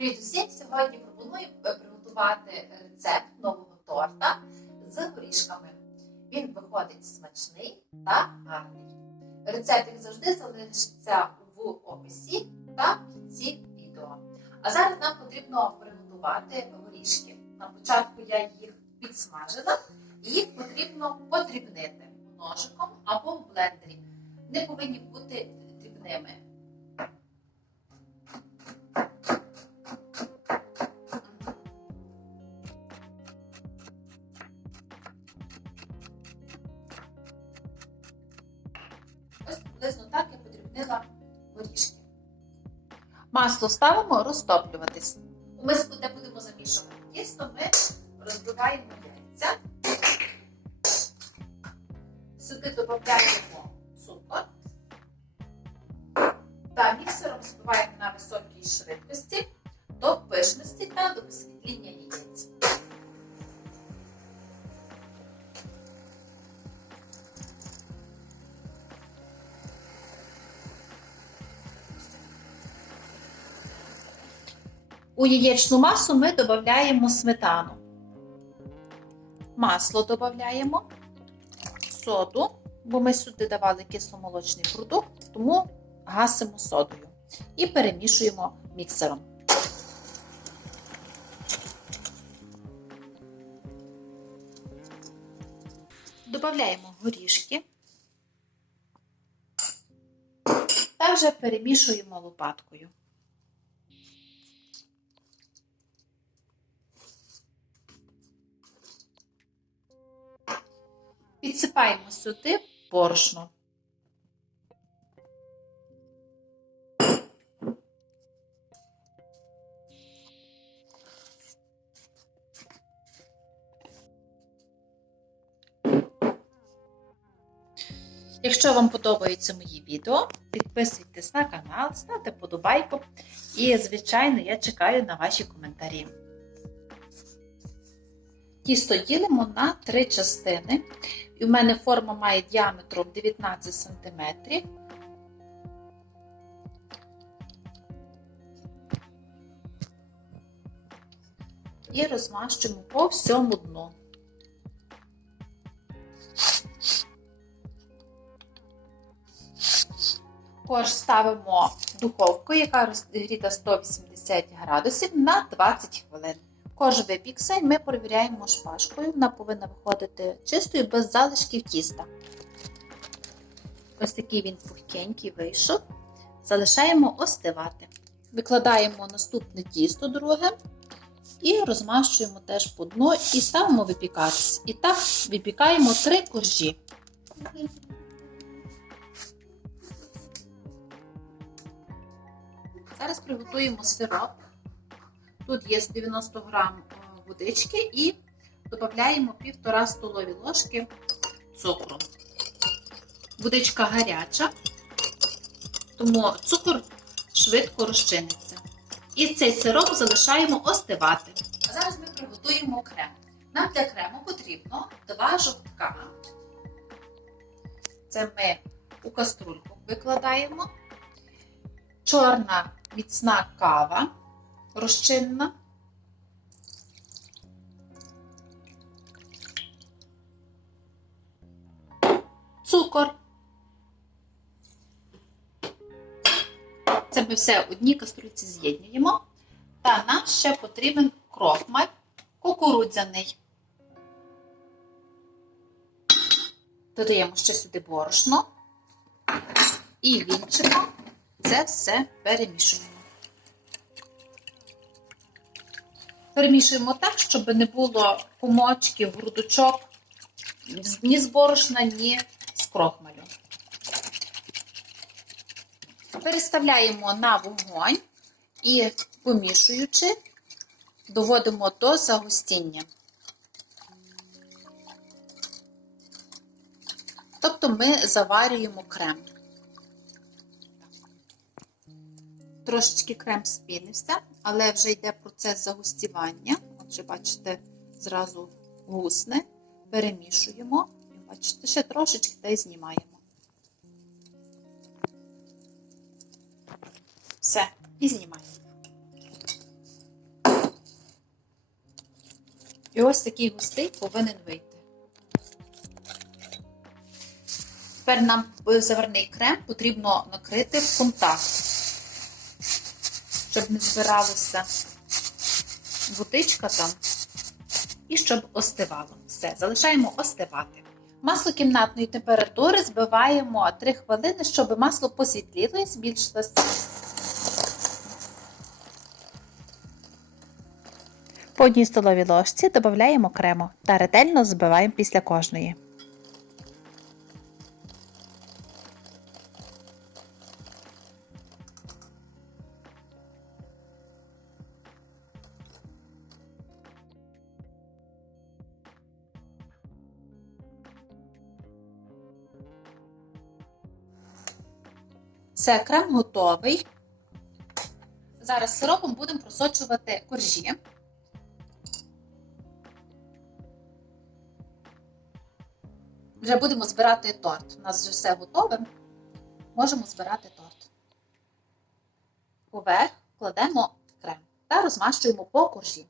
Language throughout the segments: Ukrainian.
Привіт! Сьогодні пропоную е, приготувати рецепт нового торта з горішками. Він виходить смачний та гарний. Рецепт, як завжди, залишиться в описі та в кінці відео. А зараз нам потрібно приготувати горішки. На початку я їх підсмажила, і їх потрібно подрібнити ножиком або в блендері. Вони повинні бути дрібними. Масло ставимо розтоплюватись. У миску, де будемо замішувати тісто, ми розбиваємо яйця. Сюди додаємо У яєчну масу ми додаємо сметану. Масло додаємо, соду, бо ми сюди давали кисломолочний продукт, тому гасимо содою і перемішуємо міксером. Додаємо горішки та вже перемішуємо лопаткою. Підсипаємо сюди борошно. Якщо вам подобаються мої відео, підписуйтесь на канал, ставте подобайку і, звичайно, я чекаю на ваші коментарі. Тісто ділимо на три частини. І в мене форма має діаметром 19 см. І розмащуємо по всьому дну. Корж ставимо духовку, яка розігріта 180 градусів на 20 хвилин. Корж випікся і ми перевіряємо шпажкою. Вона повинна виходити чистою без залишків тіста. Ось такий він пухкенький вийшов. Залишаємо остивати. Викладаємо наступне тісто друге і розмащуємо теж по дну і ставимо випікатись. І так випікаємо три коржі. Зараз приготуємо сироп. Тут є 90 грам водички і додаємо 1,5 столові ложки цукру. Водичка гаряча, тому цукор швидко розчиниться. І цей сироп залишаємо остивати. А зараз ми приготуємо крем. Нам для крему потрібно 2 жовтка. Це ми у каструльку викладаємо. Чорна міцна кава розчинна. Цукор. Це ми все одній каструльці з'єднуємо. Та нам ще потрібен крохмаль кукурудзяний. Додаємо ще сюди борошно і вінчимо це все перемішуємо. Перемішуємо так, щоб не було комочків, грудочок ні з борошна, ні з крохмалю. Переставляємо на вогонь і, помішуючи, доводимо до загустіння. Тобто ми заварюємо крем. Трошечки крем спінився, але вже йде процес загустівання. Отже, бачите, зразу гусне, перемішуємо, бачите, ще трошечки та й знімаємо. Все, і знімаємо. І ось такий густий повинен вийти. Тепер нам е, заварний крем потрібно накрити в контакт щоб не збиралася водичка там і щоб остивало. Все, залишаємо остивати. Масло кімнатної температури збиваємо 3 хвилини, щоб масло посвітліло і збільшилося. По одній столовій ложці додаємо крему та ретельно збиваємо після кожної. Все, крем готовий. Зараз сиропом будемо просочувати коржі. Вже будемо збирати торт. У нас вже все готове. Можемо збирати торт. Поверх кладемо крем та розмащуємо по коржі.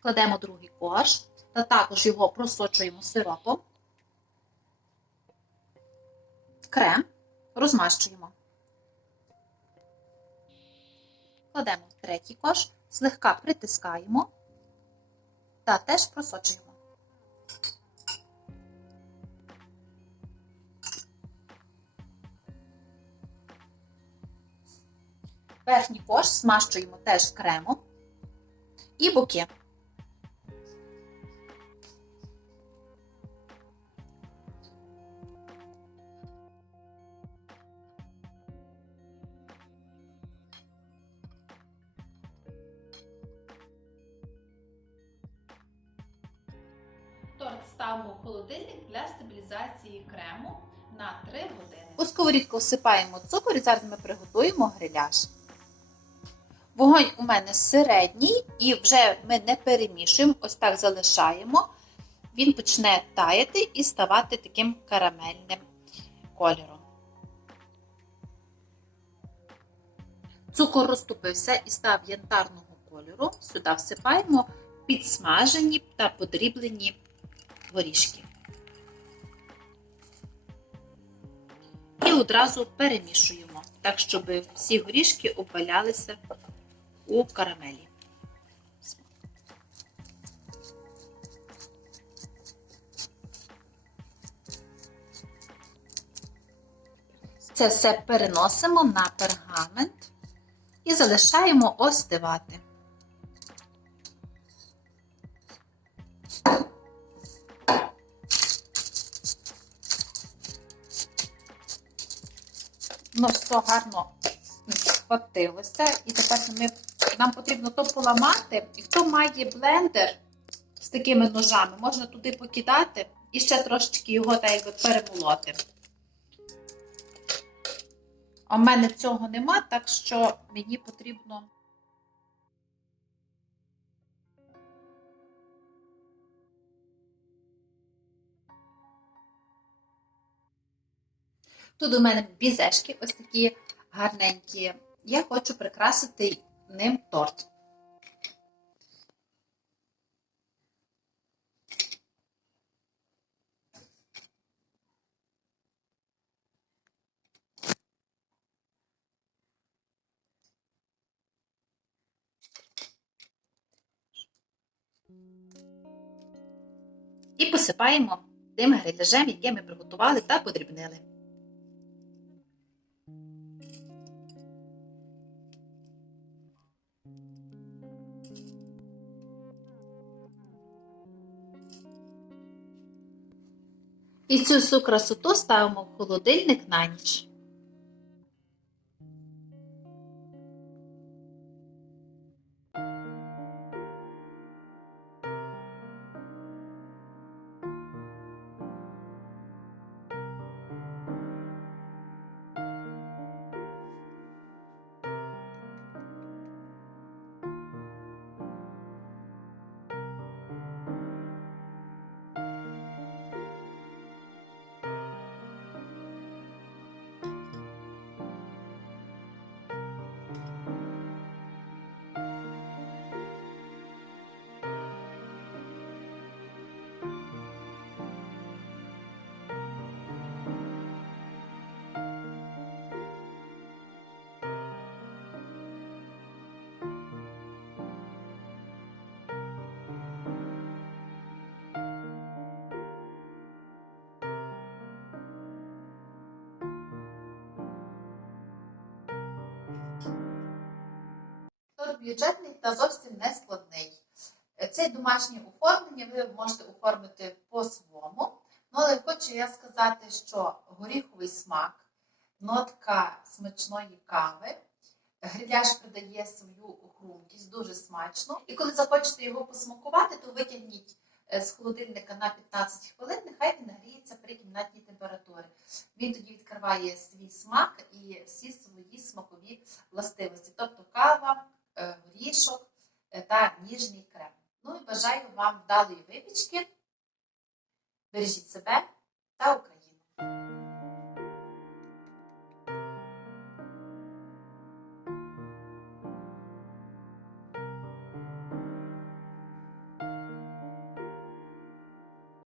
Кладемо другий корж та також його просочуємо сиропом. Крем розмащуємо. Кладемо в третій кош, злегка притискаємо та теж просочуємо. Верхній кош змащуємо теж кремом і боки. Ставимо в холодильник для стабілізації крему на 3 години. У сковорідку всипаємо цукор і зараз ми приготуємо гриляш. Вогонь у мене середній і вже ми не перемішуємо, ось так залишаємо. Він почне таяти і ставати таким карамельним кольором. Цукор розтопився і став янтарного кольору. Сюди всипаємо підсмажені та подріблені горішки. І одразу перемішуємо, так, щоб всі горішки обвалялися у карамелі. Це все переносимо на пергамент і залишаємо остивати. Воно все гарно схватилося. І тепер ми, нам потрібно то поламати. І хто має блендер з такими ножами, можна туди покидати і ще трошечки його так якби перемолоти. А в мене цього нема, так що мені потрібно. Тут у мене бізешки ось такі гарненькі. Я хочу прикрасити ним торт. І посипаємо тим гриляжем, який ми приготували та подрібнили. І цю всю красоту ставимо в холодильник на ніч. Бюджетний та зовсім не складний. Е, Це домашнє оформлення ви можете оформити по-своєму. Ну, але хочу я сказати, що горіховий смак, нотка смачної кави, гриляш придає свою хрумкість, дуже смачно. І коли захочете його посмакувати, то витягніть е, з холодильника на 15 хвилин, нехай він нагріється при кімнатній температурі. Він тоді відкриває свій смак і всі свої смакові властивості, тобто кава, ніжний крем. Ну і бажаю вам вдалої випічки. Бережіть себе!